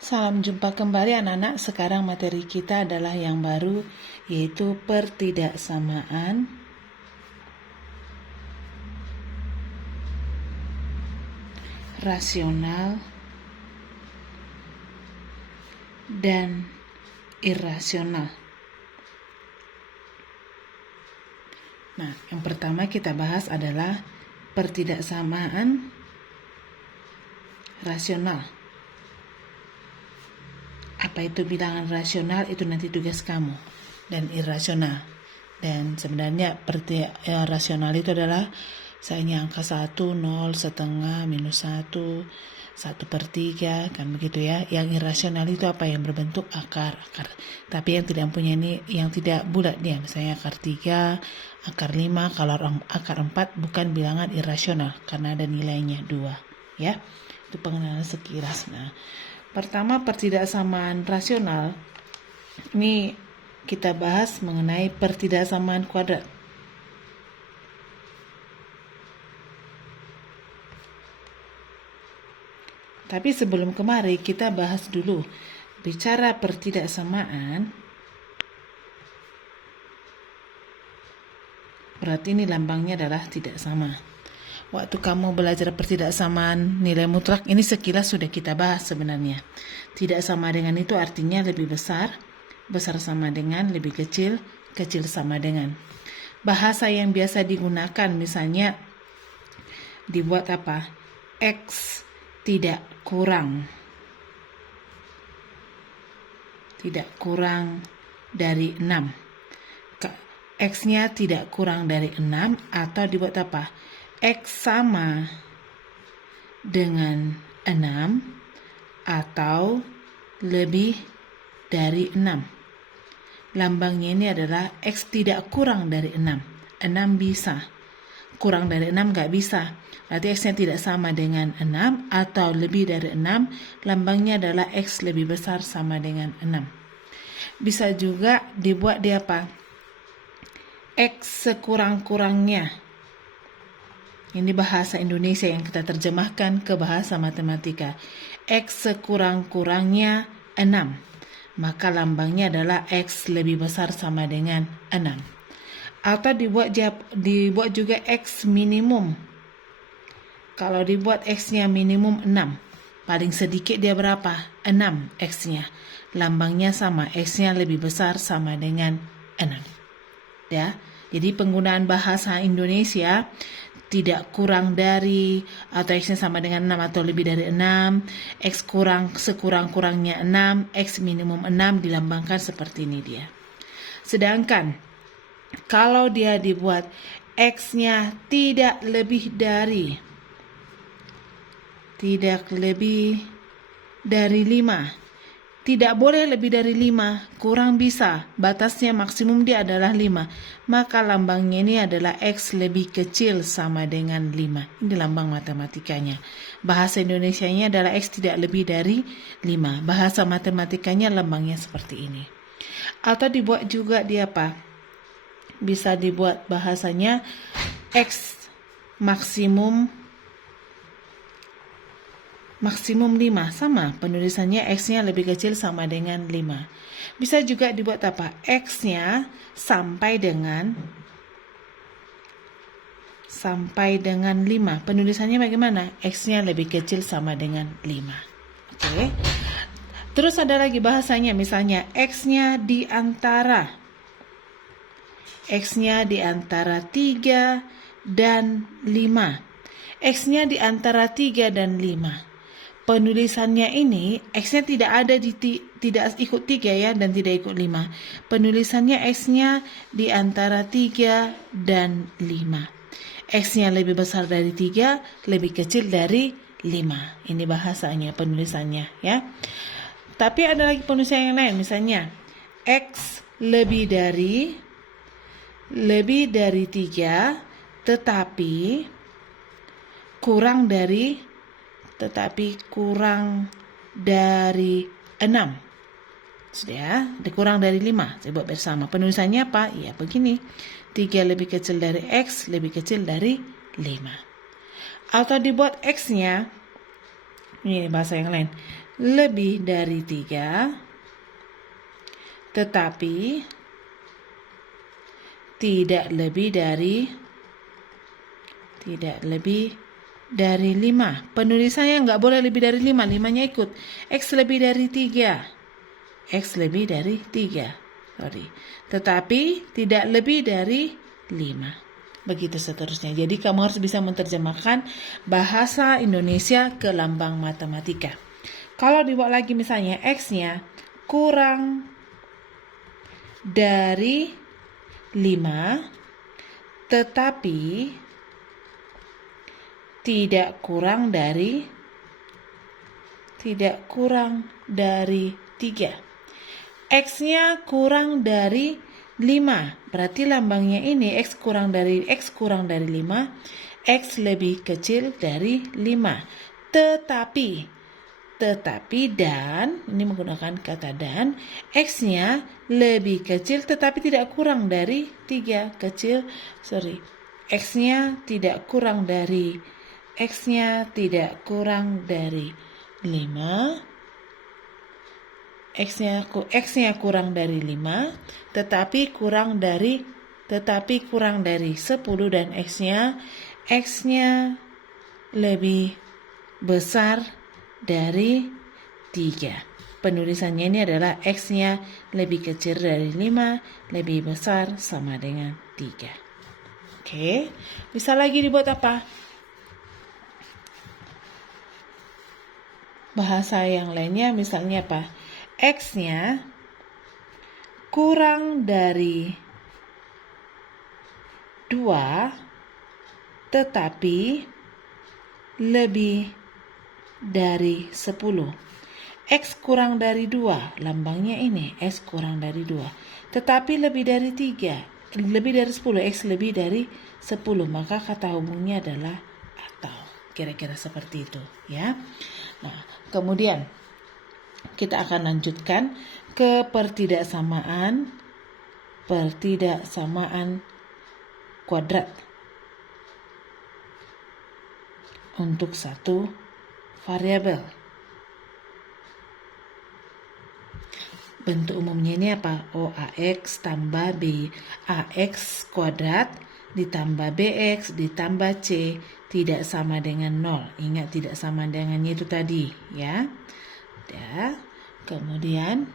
Salam jumpa kembali anak-anak. Sekarang materi kita adalah yang baru, yaitu pertidaksamaan rasional dan irasional. Nah, yang pertama kita bahas adalah pertidaksamaan rasional. Apa itu bilangan rasional? Itu nanti tugas kamu. Dan irasional. Dan sebenarnya rasional itu adalah misalnya angka 1, 0, setengah, minus 1, 1/3, kan begitu ya. Yang irasional itu apa? Yang berbentuk akar. Tapi yang tidak punya ini, yang tidak bulat dia. Misalnya akar 3, akar 5, kalau akar 4 bukan bilangan irasional karena ada nilainya 2. Ya, itu pengenalan sekilas. Nah, pertama pertidaksamaan rasional. Ini kita bahas mengenai pertidaksamaan kuadrat. Tapi sebelum kemari kita bahas dulu. Bicara pertidaksamaan, berarti ini lambangnya adalah tidak sama. Waktu kamu belajar pertidaksamaan nilai mutlak, ini sekilas sudah kita bahas sebenarnya. Tidak sama dengan itu artinya lebih besar, besar sama dengan, lebih kecil, kecil sama dengan. Bahasa yang biasa digunakan misalnya dibuat apa? X tidak kurang dari 6. X-nya tidak kurang dari 6, atau dibuat apa? X sama dengan 6 atau lebih dari 6. Lambangnya ini adalah X tidak kurang dari 6. 6 bisa. Kurang dari 6 nggak bisa. Berarti X-nya tidak sama dengan 6 atau lebih dari 6. Lambangnya adalah X lebih besar sama dengan 6. Bisa juga dibuat di apa? X sekurang-kurangnya. Ini bahasa Indonesia yang kita terjemahkan ke bahasa matematika. X sekurang-kurangnya 6. Maka lambangnya adalah X lebih besar sama dengan 6. Atau dibuat juga X minimum. Kalau dibuat X-nya minimum 6. Paling sedikit dia berapa? 6 X-nya. Lambangnya sama, X-nya lebih besar sama dengan 6. Ya. Jadi penggunaan bahasa Indonesia tidak kurang dari, atau X-nya sama dengan 6 atau lebih dari 6, X sekurang-kurangnya 6, X minimum 6 dilambangkan seperti ini dia. Sedangkan kalau dia dibuat X-nya tidak lebih dari 5, tidak boleh lebih dari 5, kurang bisa, batasnya maksimum dia adalah 5. Maka lambangnya ini adalah X lebih kecil sama dengan 5. Ini lambang matematikanya. Bahasa Indonesianya adalah X tidak lebih dari 5. Bahasa matematikanya lambangnya seperti ini. Atau dibuat juga di apa? Bisa dibuat bahasanya X maksimum 5, sama penulisannya X-nya lebih kecil sama dengan 5. Bisa juga dibuat apa? X-nya sampai dengan 5. Penulisannya bagaimana? X-nya lebih kecil sama dengan 5. Oke. Terus ada lagi bahasanya, misalnya X-nya di antara 3 dan 5. X-nya di antara 3 dan 5. Penulisannya ini X-nya tidak ada tidak ikut 3 ya, dan tidak ikut 5. Penulisannya X-nya di antara 3 dan 5. X-nya lebih besar dari 3, lebih kecil dari 5. Ini bahasanya, penulisannya ya. Tapi ada lagi penulisan yang lain, misalnya X lebih dari 3 tetapi kurang dari 6. Sudah, kurang dari 5. Saya buat bersama. Penulisannya apa? Ya, begini. 3 lebih kecil dari X, lebih kecil dari 5. Atau dibuat X-nya, ini bahasa yang lain, lebih dari 3, tetapi tidak lebih dari 5. Penulisannya nggak boleh lebih dari 5, 5-nya ikut. X lebih dari 3. X lebih dari 3. Tetapi tidak lebih dari 5. Begitu seterusnya. Jadi kamu harus bisa menerjemahkan bahasa Indonesia ke lambang matematika. Kalau dibuat lagi misalnya X-nya kurang dari 5, tetapi tidak kurang dari 3. X-nya kurang dari 5. Berarti lambangnya ini X kurang dari 5, X lebih kecil dari 5. Tetapi dan, ini menggunakan kata dan, X-nya lebih kecil tetapi tidak kurang dari 3. X-nya tidak kurang dari 5. X-nya kurang dari 5, tetapi kurang dari 10, dan X-nya lebih besar dari 3. Penulisannya ini adalah X-nya lebih kecil dari 5, lebih besar sama dengan 3. Oke, bisa lagi dibuat apa? Bahasa yang lainnya misalnya apa? X-nya kurang dari 2, tetapi lebih dari 10. X kurang dari 2, lambangnya ini, X kurang dari 2. Tetapi lebih dari 3, lebih dari 10, X lebih dari 10. Maka kata hubungnya adalah atau. Kira-kira seperti itu, ya. Nah, kemudian kita akan lanjutkan ke pertidaksamaan kuadrat untuk satu variabel. Bentuk umumnya ini apa? AX tambah B. AX kuadrat ditambah BX ditambah C tidak sama dengan 0. Ingat, tidak sama dengannya itu tadi, ya. Kemudian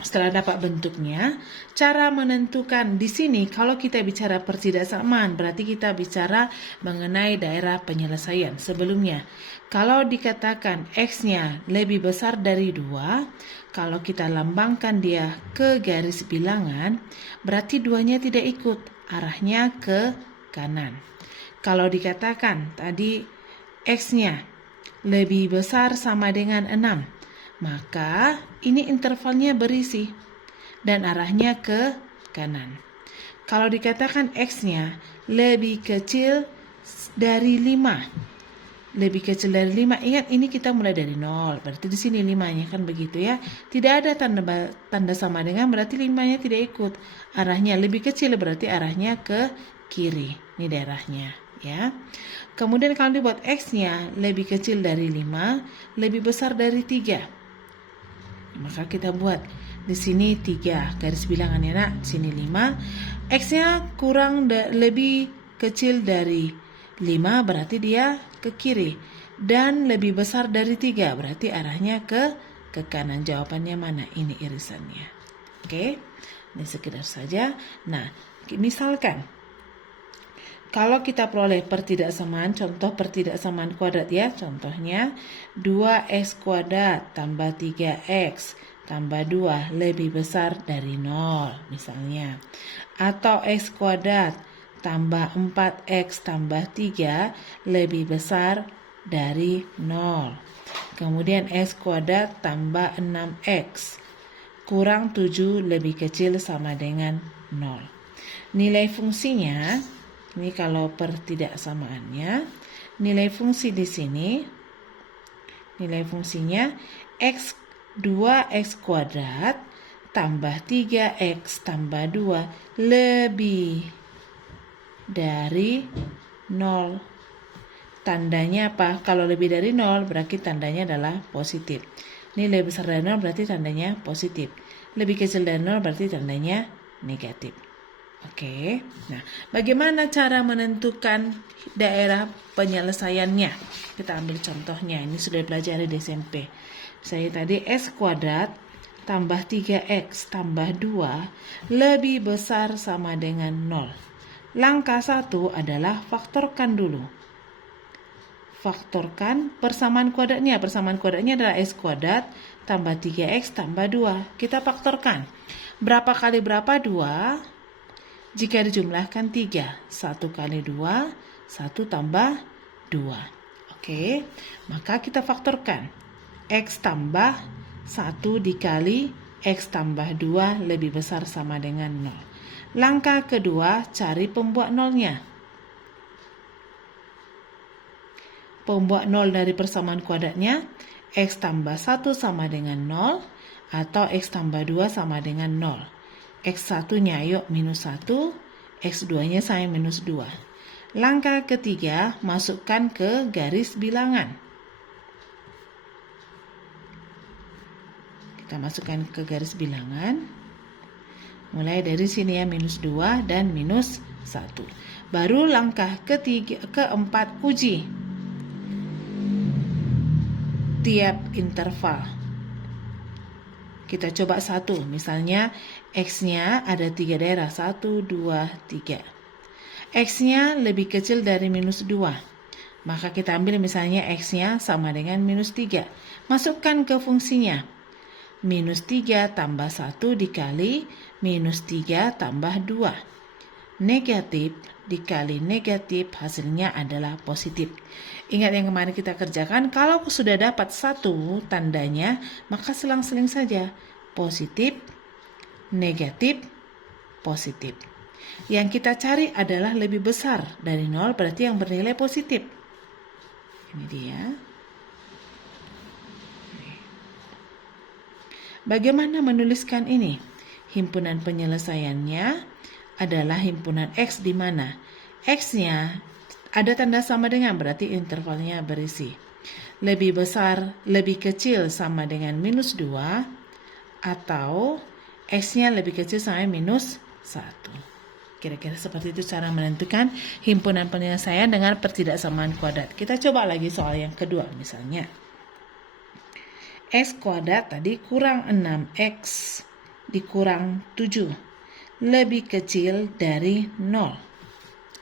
setelah dapat bentuknya, cara menentukan di sini kalau kita bicara pertidaksamaan berarti kita bicara mengenai daerah penyelesaian. Sebelumnya, kalau dikatakan X-nya lebih besar dari 2, kalau kita lambangkan dia ke garis bilangan, berarti 2-nya tidak ikut, arahnya ke kanan. Kalau dikatakan tadi X-nya lebih besar sama dengan 6, maka ini intervalnya berisi dan arahnya ke kanan. Kalau dikatakan X-nya lebih kecil dari 5, ingat ini kita mulai dari 0, berarti di sini 5-nya kan begitu ya. Tidak ada tanda sama dengan, berarti 5-nya tidak ikut. Arahnya lebih kecil berarti arahnya ke kiri. Ini daerahnya, ya. Kemudian kalau dibuat X-nya lebih kecil dari 5, lebih besar dari 3. Maka kita buat di sini 3 garis bilangan ya nak, sini 5. X-nya lebih kecil dari 5 berarti dia ke kiri, dan lebih besar dari 3 berarti arahnya ke kanan. Jawabannya mana? Ini irisannya. Oke, ini sekedar saja. Nah, misalkan kalau kita peroleh pertidaksamaan, contoh pertidaksamaan kuadrat ya, contohnya 2x kuadrat tambah 3x tambah 2 lebih besar dari 0 misalnya. Atau x kuadrat tambah 4x tambah 3 lebih besar dari 0. Kemudian x kuadrat tambah 6x kurang 7 lebih kecil sama dengan 0. Nilai fungsinya, ini kalau pertidaksamaannya, nilai fungsi di sini, nilai fungsinya 2x kuadrat tambah 3x tambah 2 lebih dari 0. Tandanya apa? Kalau lebih dari 0 berarti tandanya adalah positif. Ini lebih besar dari 0 berarti tandanya positif. Lebih kecil dari 0 berarti tandanya negatif. Oke. Nah, bagaimana cara menentukan daerah penyelesaiannya? Kita ambil contohnya. Ini sudah dipelajari di SMP. Saya tadi X kuadrat tambah 3X tambah 2 lebih besar sama dengan 0. Langkah 1 adalah faktorkan dulu. Faktorkan persamaan kuadratnya. Persamaan kuadratnya adalah X kuadrat tambah 3X tambah 2. Kita faktorkan. Berapa kali berapa? 2. Jika dijumlahkan 3. 1 kali 2, 1 tambah 2. Oke, maka kita faktorkan. X tambah 1 dikali X tambah 2 lebih besar sama dengan 0. Langkah kedua, cari pembuat nolnya. Pembuat 0 dari persamaan kuadratnya, X tambah 1 sama dengan 0, atau X tambah 2 sama dengan 0. X1-nya yuk minus 1, X2-nya sama minus 2. Langkah ketiga, masukkan ke garis bilangan. Kita masukkan ke garis bilangan. Mulai dari sini ya, minus 2 dan minus 1. Baru langkah keempat, uji tiap interval. Kita coba 1, misalnya X-nya ada 3 daerah, 1, 2, 3. X-nya lebih kecil dari minus 2. Maka kita ambil misalnya X-nya sama dengan minus 3. Masukkan ke fungsinya. Minus 3 tambah 1 dikali minus 3 tambah 2. Negatif dikali negatif hasilnya adalah positif. Ingat yang kemarin kita kerjakan, kalau sudah dapat 1 tandanya, maka selang-seling saja. Positif, negatif, positif. Yang kita cari adalah lebih besar dari 0, berarti yang bernilai positif. Ini dia. Bagaimana menuliskan ini? Himpunan penyelesaiannya adalah himpunan X di mana X-nya ada tanda sama dengan, berarti intervalnya berisi lebih besar, lebih kecil sama dengan minus 2, atau X-nya lebih kecil sama minus 1. Kira-kira seperti itu cara menentukan himpunan penyelesaian dengan pertidaksamaan kuadrat. Kita coba lagi soal yang kedua, misalnya X kuadrat tadi kurang 6X dikurang 7 lebih kecil dari 0.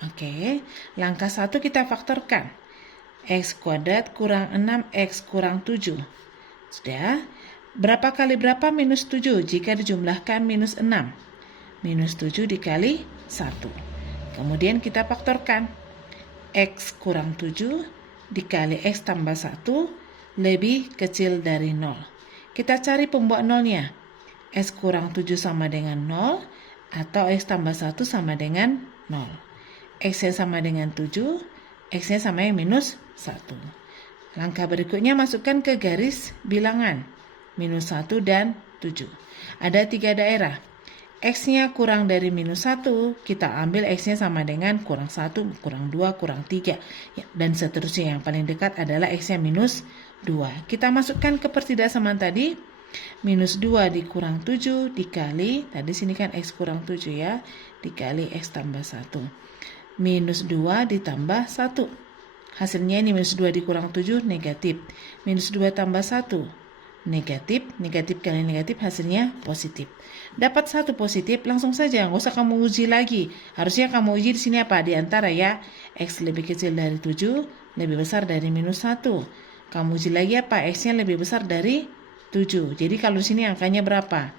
Oke, langkah 1 kita faktorkan. X kuadrat kurang 6X kurang 7. Sudah. Berapa kali berapa minus 7 jika dijumlahkan minus 6? Minus 7 dikali 1. Kemudian kita faktorkan. X kurang 7 dikali X tambah 1 lebih kecil dari 0. Kita cari pembuat nolnya. X kurang 7 sama dengan 0, atau X tambah 1 sama dengan 0. X-nya sama dengan 7, X-nya sama yang minus 1. Langkah berikutnya masukkan ke garis bilangan. Minus 1 dan 7. Ada 3 daerah. X-nya kurang dari minus 1, kita ambil X-nya sama dengan kurang 1, kurang 2, kurang 3. Dan seterusnya, yang paling dekat adalah X-nya minus 2. Kita masukkan ke pertidaksamaan tadi. Minus 2 dikurang 7 dikali, tadi sini kan X kurang 7 ya, dikali X tambah 1. Minus 2 ditambah 1. Hasilnya ini minus 2 dikurang 7 negatif. Minus 2 tambah 1 negatif. Negatif kali negatif hasilnya positif. Dapat 1 positif, langsung saja, nggak usah kamu uji lagi. Harusnya kamu uji di sini apa? Di antara ya, X lebih kecil dari 7, lebih besar dari minus 1. Kamu uji lagi apa? X-nya lebih besar dari 7. Jadi kalau di sini angkanya berapa?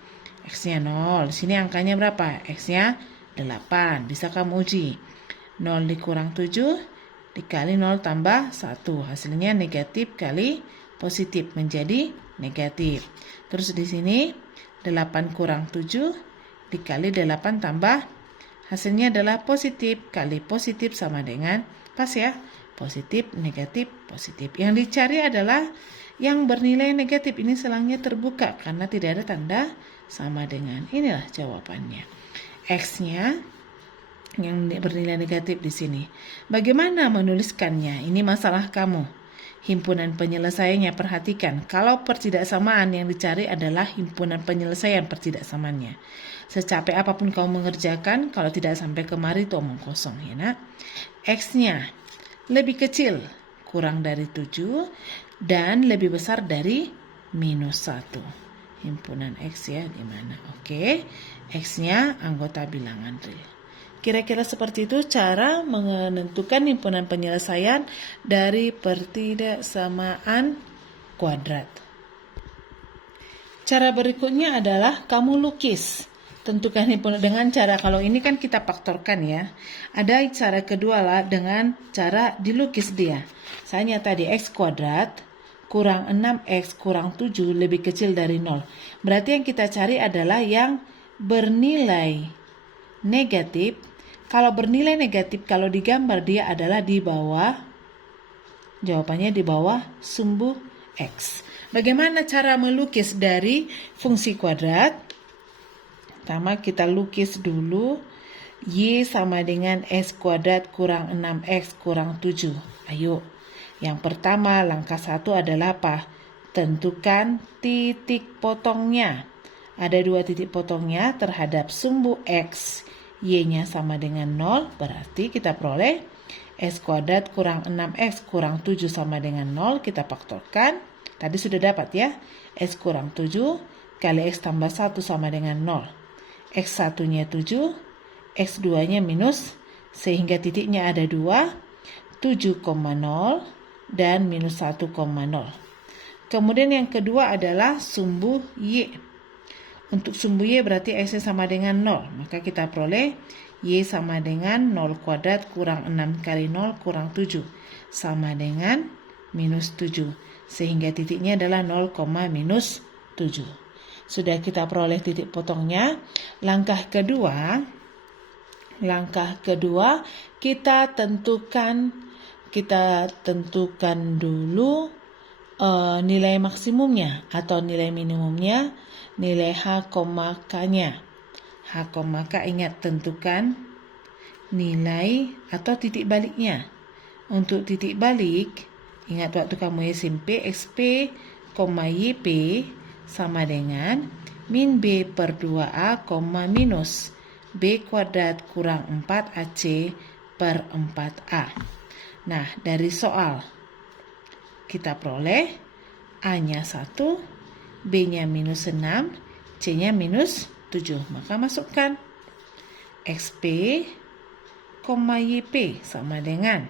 X-nya 0. Di sini angkanya berapa? X-nya 8. Bisa kamu uji. 0 dikurang 7 dikali 0 tambah 1. Hasilnya negatif kali positif menjadi negatif. Terus di sini 8 kurang 7 dikali 8 tambah, hasilnya adalah positif kali positif sama dengan, pas ya, positif, negatif, positif. Yang dicari adalah yang bernilai negatif. Ini selangnya terbuka karena tidak ada tanda sama dengan. Inilah jawabannya. X-nya yang bernilai negatif di sini. Bagaimana menuliskannya? Ini masalah kamu. himpunan penyelesaiannya. Perhatikan, kalau pertidaksamaan yang dicari adalah himpunan penyelesaian pertidaksamaannya. Secapek apapun kau mengerjakan, kalau tidak sampai kemari itu omong kosong ya nak. X-nya lebih kecil, kurang dari 7, dan lebih besar dari minus 1. Himpunan X ya, di mana? Oke, X-nya anggota bilangan real. Kira-kira seperti itu cara menentukan himpunan penyelesaian dari pertidaksamaan kuadrat. Cara berikutnya adalah kamu lukis. Tentukan himpunan dengan cara, kalau ini kan kita faktorkan ya. Ada cara kedua lah dengan cara dilukis dia. Misalnya tadi X kuadrat kurang 6X kurang 7 lebih kecil dari 0. Berarti yang kita cari adalah yang bernilai negatif. Kalau bernilai negatif, kalau digambar dia adalah di bawah, jawabannya di bawah sumbu X. Bagaimana cara melukis dari fungsi kuadrat? Pertama kita lukis dulu Y sama dengan X kuadrat kurang 6X kurang 7. Ayo. Yang pertama langkah 1 adalah apa? Tentukan titik potongnya. Ada 2 titik potongnya terhadap sumbu X. Y-nya sama dengan 0, berarti kita peroleh X kuadrat kurang 6X kurang 7 sama dengan 0, kita faktorkan. Tadi sudah dapat ya, X kurang 7 kali X tambah 1 sama dengan 0. X1-nya 7, X2-nya minus, sehingga titiknya ada 2, 7,0 dan minus 1,0. Kemudian yang kedua adalah sumbu Y. Untuk sumbu Y berarti X sama dengan 0. Maka kita peroleh Y sama dengan 0 kuadrat kurang 6 kali 0 kurang 7. Sama dengan minus 7. Sehingga titiknya adalah 0, minus 7. Sudah kita peroleh titik potongnya. Langkah kedua kita tentukan dulu nilai maksimumnya atau nilai minimumnya, nilai H, K-nya. H, K ingat tentukan nilai atau titik baliknya. Untuk titik balik, ingat waktu kamu SMP, XP, YP sama dengan min B per 2A, minus B kuadrat kurang 4AC per 4A. Nah, dari soal kita peroleh A-nya 1, B-nya minus 6, C-nya minus 7. Maka masukkan XP, YP sama dengan,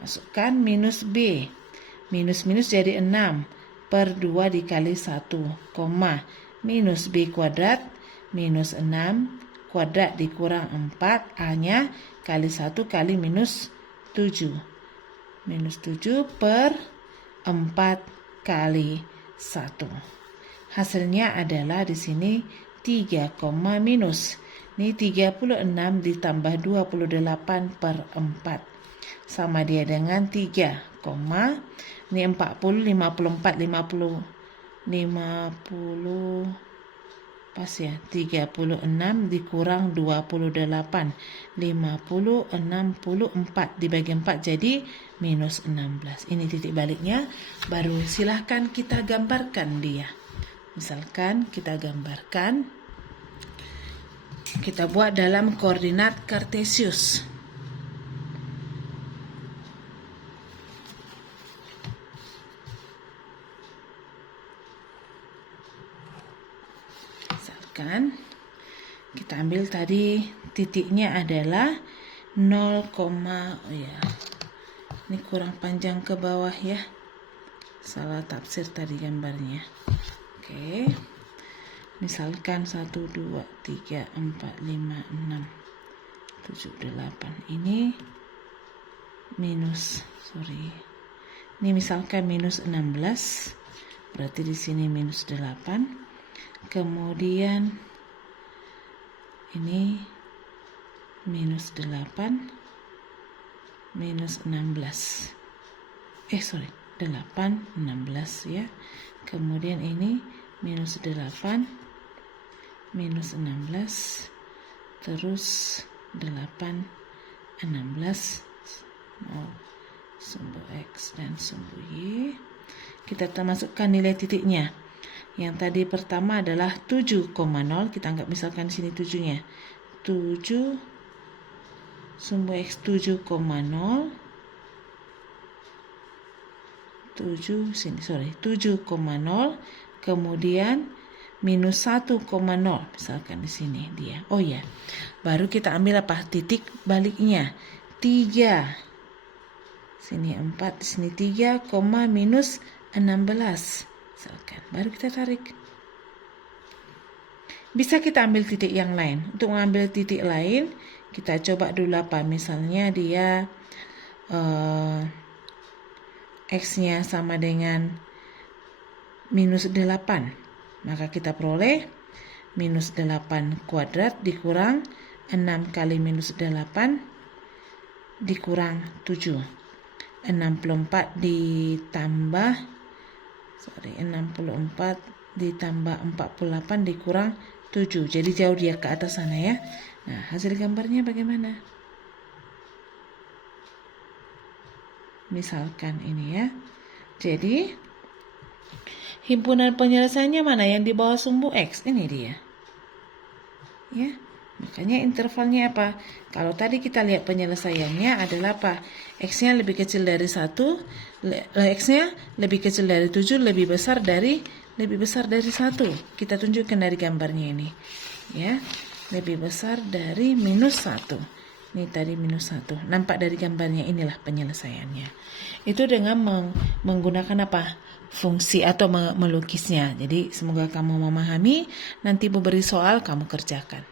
masukkan minus B. Minus-minus jadi 6 per 2 dikali 1, minus B kuadrat minus 6 kuadrat dikurang 4, A-nya kali 1 kali minus 7. Minus 7 per 4 kali 1. Hasilnya adalah di sini 3, minus. Ini 36 ditambah 28 per 4. Sama dia dengan 3, ini 40, 54, 50 pas ya, 36 dikurang 28, 50, 64 dibagi 4 jadi minus 16. Ini titik baliknya, baru silahkan kita gambarkan dia. Misalkan kita gambarkan, kita buat dalam koordinat kartesius. Misalkan kita ambil tadi titiknya adalah 0, ini kurang panjang ke bawah ya, salah tafsir tadi gambarnya. Oke, misalkan 1, 2, 3, 4, 5, 6, 7, 8 ini minus, ini misalkan minus 16, berarti di sini minus 8. Kemudian ini minus 8, minus 16. 8, 16 ya. Kemudian ini minus 8, minus 16, terus 8, 16, sumbu X dan sumbu Y. Kita masukkan nilai titiknya. Yang tadi pertama adalah 7,0. Kita anggap misalkan di sini 7-nya. 7 sumbu X 7,0. 7,0. Kemudian minus 1,0. Misalkan di sini dia. Oh ya. Baru kita ambil apa? Titik baliknya. 3. Sini 4, di sini 3, minus 16. Misalkan. Baru kita tarik. Bisa kita ambil titik yang lain. Untuk mengambil titik lain, kita coba dulu apa? Misalnya dia X-nya sama dengan minus 8. Maka kita peroleh minus 8 kuadrat dikurang 6 kali minus 8 dikurang 7. 64 ditambah 64 ditambah 48 dikurang 7. Jadi jauh dia ke atas sana ya. Nah, hasil gambarnya bagaimana? Misalkan ini ya. Jadi himpunan penyelesaiannya mana? Yang di bawah sumbu X. Ini dia. Ya. Makanya intervalnya apa? Kalau tadi kita lihat penyelesaiannya adalah apa? X-nya lebih kecil dari 1, X-nya lebih kecil dari 7, lebih besar dari 1. Kita tunjukkan dari gambarnya ini. Ya, lebih besar dari minus 1. Ini tadi minus 1. Nampak dari gambarnya, inilah penyelesaiannya. Itu dengan menggunakan apa? Fungsi atau melukisnya. Jadi semoga kamu memahami. Nanti beri soal kamu kerjakan.